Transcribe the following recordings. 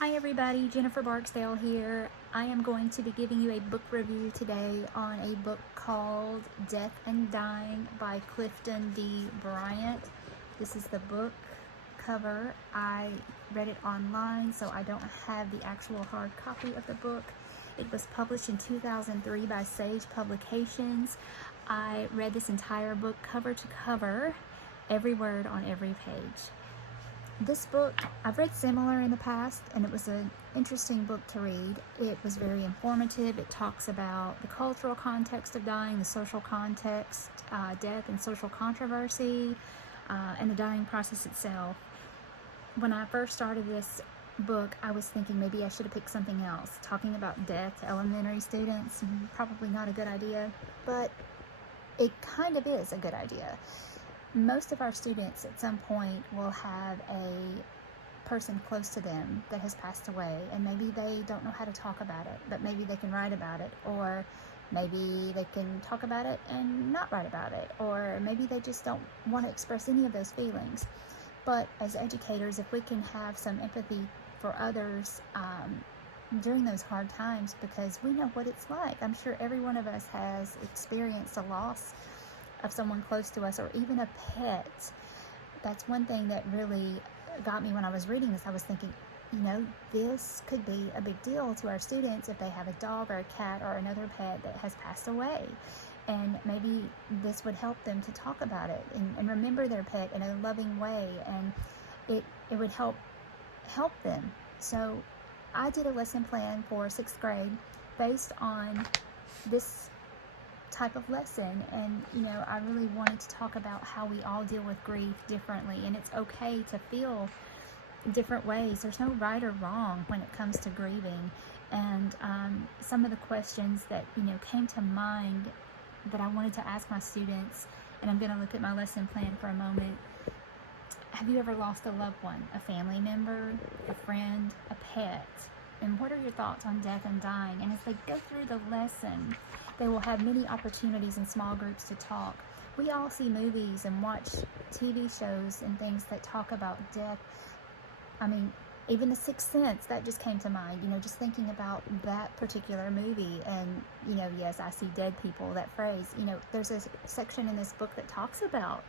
Hi everybody, Jennifer Barksdale here. I am going to be giving you a book review today on a book called Death and Dying by Clifton D. Bryant. This is the book cover. I read it online, so I don't have the actual hard copy of the book. It was published in 2003 by Sage Publications. I read this entire book cover to cover, every word on every page. This book, I've read similar in the past, and it was an interesting book to read. It was very informative. It talks about the cultural context of dying, the social context, death and social controversy, and the dying process itself. When I first started this book, I was thinking maybe I should have picked something else. Talking about death to elementary students, probably not a good idea, but it kind of is a good idea. Most of our students at some point will have a person close to them that has passed away, and maybe they don't know how to talk about it, but maybe they can write about it, or maybe they can talk about it and not write about it, or maybe they just don't want to express any of those feelings. But as educators, if we can have some empathy for others during those hard times, because we know what it's like. I'm sure every one of us has experienced a loss of someone close to us, or even a pet. That's one thing that really got me when I was reading this. I was thinking, this could be a big deal to our students if they have a dog or a cat or another pet that has passed away. And maybe this would help them to talk about it and remember their pet in a loving way, and it would help them. So I did a lesson plan for 6th grade based on this type of lesson, and I really wanted to talk about how we all deal with grief differently, and it's okay to feel different ways. There's no right or wrong when it comes to grieving. And some of the questions that came to mind that I wanted to ask my students, and I'm going to look at my lesson plan for a moment. Have you ever lost a loved one, a family member, a friend, a pet? And what are your thoughts on death and dying? And as they go through the lesson, they will have many opportunities in small groups to talk. We all see movies and watch TV shows and things that talk about death. I mean, even The Sixth Sense, that just came to mind, just thinking about that particular movie. And, yes, I see dead people, that phrase. There's a section in this book that talks about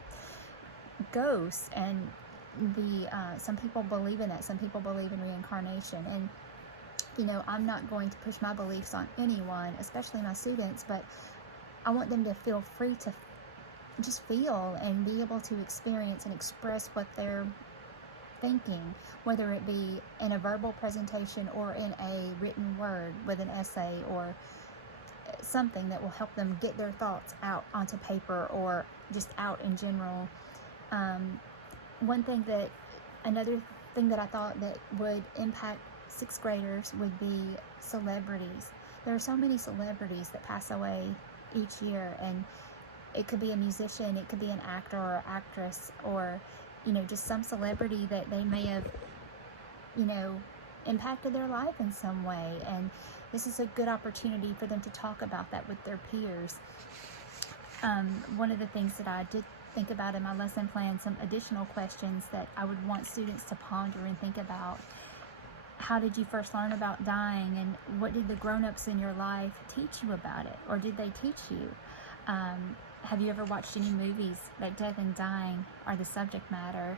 ghosts, and some people believe in that. Some people believe in reincarnation. And I'm not going to push my beliefs on anyone, especially my students, but I want them to feel free to just feel and be able to experience and express what they're thinking, whether it be in a verbal presentation or in a written word with an essay or something that will help them get their thoughts out onto paper or just out in general. Another thing that I thought that would impact 6th graders would be celebrities. There are so many celebrities that pass away each year, and it could be a musician, it could be an actor or actress, or just some celebrity that they may have impacted their life in some way. And this is a good opportunity for them to talk about that with their peers. One of the things that I did think about in my lesson plan, some additional questions that I would want students to ponder and think about. How did you first learn about dying, and what did the grown-ups in your life teach you about it, or did they teach you? Have you ever watched any movies that death and dying are the subject matter?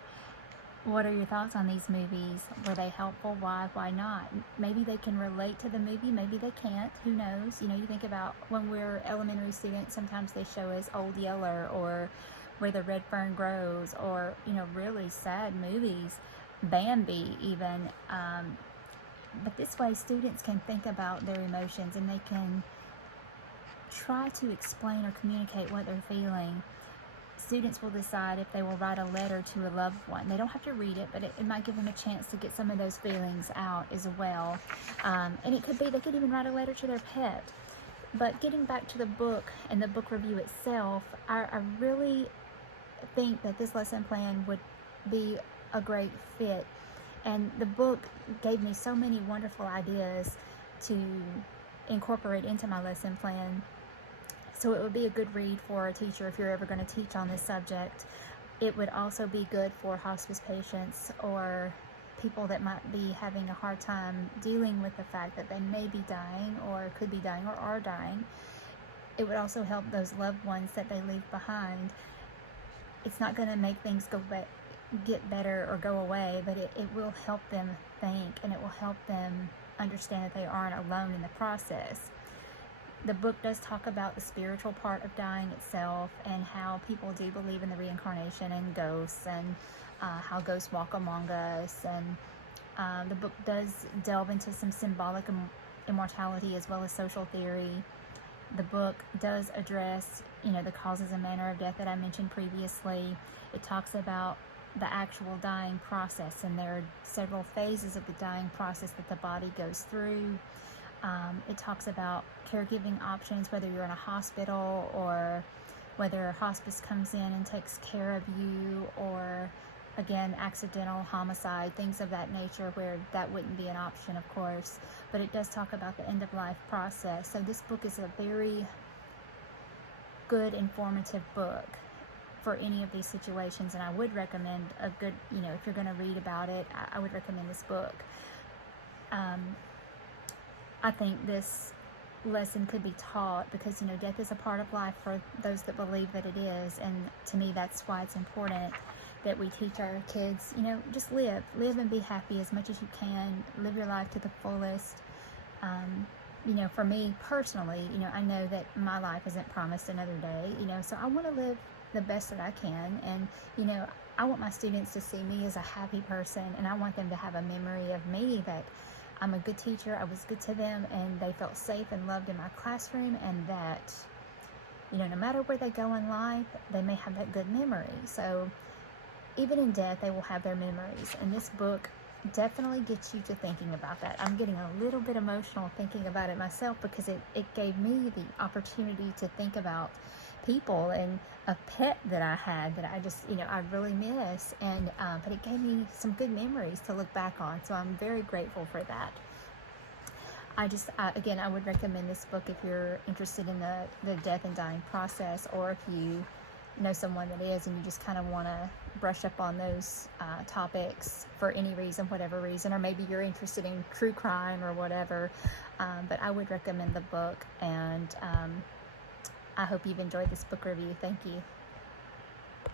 What are your thoughts on these movies? Were they helpful? Why not? Maybe they can relate to the movie, maybe they can't, who knows? You think about when we're elementary students, sometimes they show us Old Yeller or Where the Red Fern Grows, or really sad movies, Bambi even. But this way students can think about their emotions, and they can try to explain or communicate what they're feeling. Students will decide if they will write a letter to a loved one. They don't have to read it, but it might give them a chance to get some of those feelings out as well. And it could be they could even write a letter to their pet. But getting back to the book and the book review itself, I really think that this lesson plan would be a great fit. And the book gave me so many wonderful ideas to incorporate into my lesson plan. So it would be a good read for a teacher if you're ever going to teach on this subject. It would also be good for hospice patients or people that might be having a hard time dealing with the fact that they may be dying or could be dying or are dying. It would also help those loved ones that they leave behind. It's not going to make things get better or go away, but it will help them think, and it will help them understand that they aren't alone in the process. The book does talk about the spiritual part of dying itself, and how people do believe in the reincarnation and ghosts, and how ghosts walk among us. And the book does delve into some symbolic immortality as well as social theory. The book does address, the causes and manner of death that I mentioned previously. It talks about the actual dying process, and there are several phases of the dying process that the body goes through. It talks about caregiving options, whether you're in a hospital or whether hospice comes in and takes care of you, or again, accidental homicide, things of that nature where that wouldn't be an option, of course. But it does talk about the end-of-life process. So this book is a very good, informative book for any of these situations, and I would recommend a good, if you're going to read about it, I would recommend this book. I think this lesson could be taught because, death is a part of life for those that believe that it is, and to me that's why it's important that we teach our kids, just live and be happy as much as you can. Live your life to the fullest. For me personally, I know that my life isn't promised another day, so I want to live the best that I can. And, I want my students to see me as a happy person, and I want them to have a memory of me that I'm a good teacher, I was good to them, and they felt safe and loved in my classroom, and that, no matter where they go in life, they may have that good memory. So even in death, they will have their memories. And this book definitely gets you to thinking about that. I'm getting a little bit emotional thinking about it myself, because it gave me the opportunity to think about people and a pet that I had that I just, I really miss. And but it gave me some good memories to look back on. So I'm very grateful for that. Again, I would recommend this book if you're interested in the death and dying process, or if you know someone that is and you just kind of want to brush up on those topics for any reason, whatever reason, or maybe you're interested in true crime or whatever. But I would recommend the book, and I hope you've enjoyed this book review. Thank you.